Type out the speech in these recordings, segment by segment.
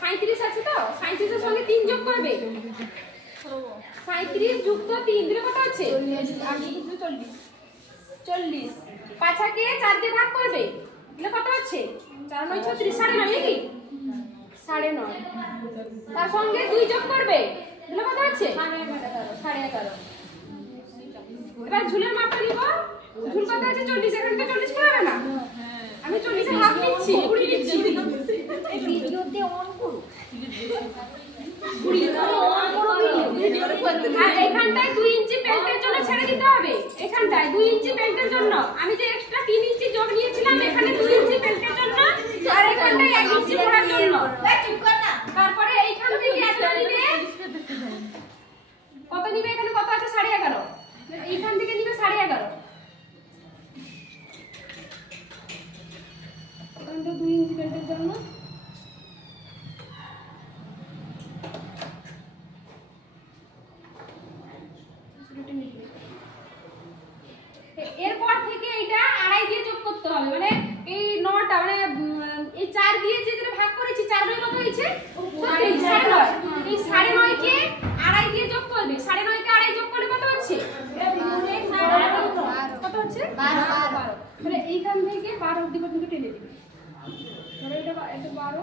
37 আছে তো 37 এর সঙ্গে 3 যোগ করবে 37 যুক্ত 3 দিলে কত আছে 40 পাছাকে 4 দিয়ে ভাগ করবে দিলে কত আছে 4 9 36 9.5 নাকি 9.5 তার সঙ্গে 2 যোগ করবে দিলে কত আছে 11.5 এবার ঝুলের মাপটা নিব ঝুল কত আছে 40 এখানে তো 40 করা হবে না আমি 40 এর হাফ নিচ্ছি 20 নিচ্ছি এই ভিডিওতে অন করো আর এখানটায় 2 ইঞ্চি বেল্টের জন্য ছেড়ে দিতে হবে এখানটায় 2 ইঞ্চি বেল্টের জন্য আমি যে এক্সট্রা 3 ইঞ্চি যোগ নিয়েছিলাম এখানে 2 ইঞ্চি বেল্টের জন্য আর এখানটায় 1 ইঞ্চি মোড়ার জন্য চুপ কর না তারপরে এইখান থেকে এত নিবে কত নিবে এখানে কত আছে 11.5 এইখান থেকে নিবে 11.5 এখানটা 2 ইঞ্চি বেল্টের জন্য এরপর থেকে এটা 2.5 দিয়ে যোগ করতে হবে মানে এই 9টা মানে এই 4 দিয়ে যেটা ভাগ করেছি 4 এর কত হয়েছে 9.5 এই 9.5 কে 2.5 দিয়ে যোগ করবে 9.5 কে 2.5 যোগ করলে কত হচ্ছে কত হচ্ছে 12 মানে এইখান থেকে 12 অবধি পর্যন্ত টেনে দিবে ধরো এটা 12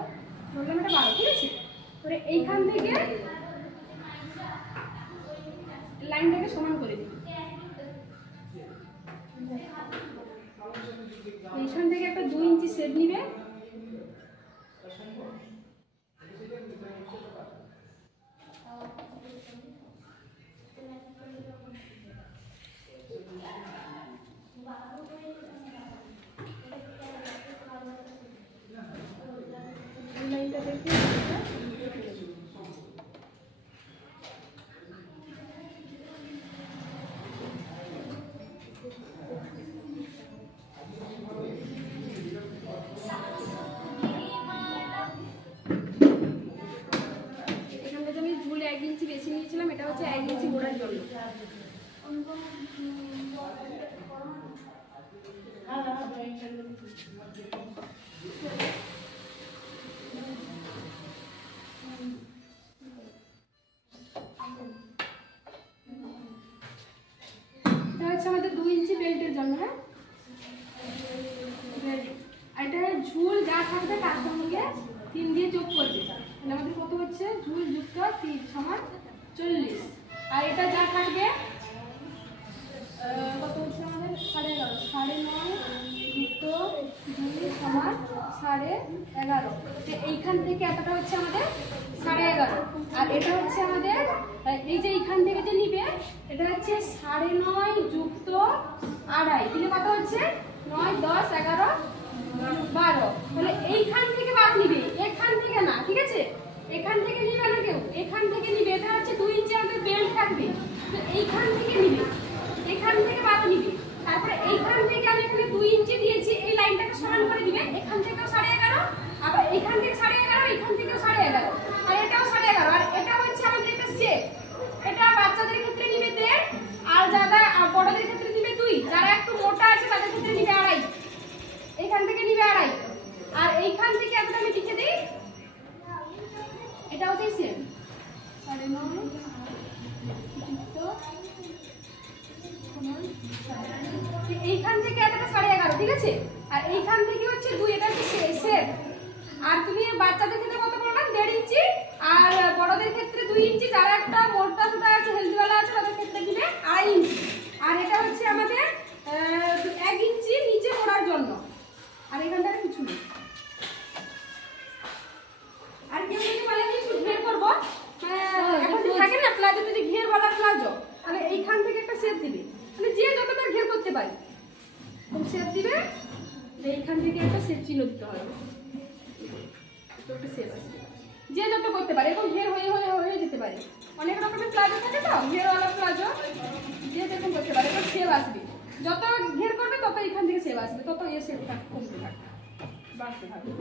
ধরলাম এটা 12 ঠিক আছে পরে এইখান থেকে লাইনটাকে সমান করে দিবে এইখান থেকে একটা 2 ইঞ্চি শেড নিবে লাইনটা দেখে আমি ঝুল 1 ইঞ্চি বেশি নিয়েছিলাম এটা হচ্ছে 1 ইঞ্চি মোড়ার জন্য এটা হচ্ছে আমাদের 2 ইঞ্চি বেল্টের জন্য হ্যাঁ এটা ঝুল যা থাকবে তার সঙ্গে 3 দিয়ে যোগ করবে তাহলে আমাদের কত হচ্ছে ঝুল যুক্ত 3 সমান 40 আর এটা যা থাকবে কত হচ্ছে আমাদের 11.5 9.5 যুক্ত 2 সমান 11.5 তো এইখান থেকে এতটা হচ্ছে আমাদের 11.5 আর এটা হচ্ছে আমাদের এই যে এইখান থেকে যে নিবে এটা হচ্ছে 9.5 যুক্ত 2.5 দিলে কত হচ্ছে 9 10 11 12 তাহলে এইখান থেকে বাদ নিবে এখান থেকে না ঠিক আছে এখান থেকে নিবে না কেউ এখান থেকে নিবে এটা হচ্ছে 2 ইঞ্চি আমাদের বেল্ট থাকবে তো এইখান থেকে নিবে এখান থেকে বাদ নিবে তারপরে এইখান থেকে আমি এখানে 2 ইঞ্চি দিয়েছি এই লাইনটাকে সমান করে দিবে এখান থেকেও 11.5 আবার এইখান থেকে 11.5 এইখান থেকেও 11.5 আর এটাও 11.5 আর এটা হচ্ছে আমাদের একটা শেপ এটা বাচ্চাদের ক্ষেত্রে নিবে 1.5 আর যারা বড়দের ক্ষেত্রে নিবে 2 যারা একটু মোটা আছে তাদের ক্ষেত্রে নিবে 2.5 এইখান থেকে নিবে 2.5 আর এইখান থেকে এতটা আমি লিখে দেই এটাও সেই সেম 9.5 যুক্ত এইখান থেকে এতটা 11.5 ঠিক আছে আর এইখান থেকে হচ্ছে 2 এটা হচ্ছে সেট আর তুমি বাচ্চাদের ক্ষেত্রে কত বললাম 1.5 ইঞ্চি আর বড়দের ক্ষেত্রে 2 ইঞ্চি যারা একটা মোটা সোটা আছে হেলদিওয়ালা আছে তাদের ক্ষেত্রে দিবে 2.5 ইঞ্চি আর এটা হচ্ছে আমাদের 1 ইঞ্চি নিচে মোড়ার জন্য আর এখানটায় কিছু নেই আর কেউ যদি বলে যে একটু ঘের করবো এখন থাকে না প্লাজোতে যে ঘের বলা প্লাজো তাহলে এইখান থেকে একটা শেপ দিবে মানে যে যতটা ঘের করতে পারে শেপ দিবে এইখান থেকে একটা শেপ চিহ্ন দিতে হবে একটা শেপ আছে যে যত করতে পারে এরকম ঘের হয়ে যেতে পারে অনেক রকমের প্লাজো থাকে তো ঘেরওয়ালা প্লাজো যে যেরকম করতে পারে এবার শেপ আসবে যত ঘের করবে তত এখান থেকে শেপ আসবে তত এ শেপটা কমতে থাকবে বাড়তে থাকবে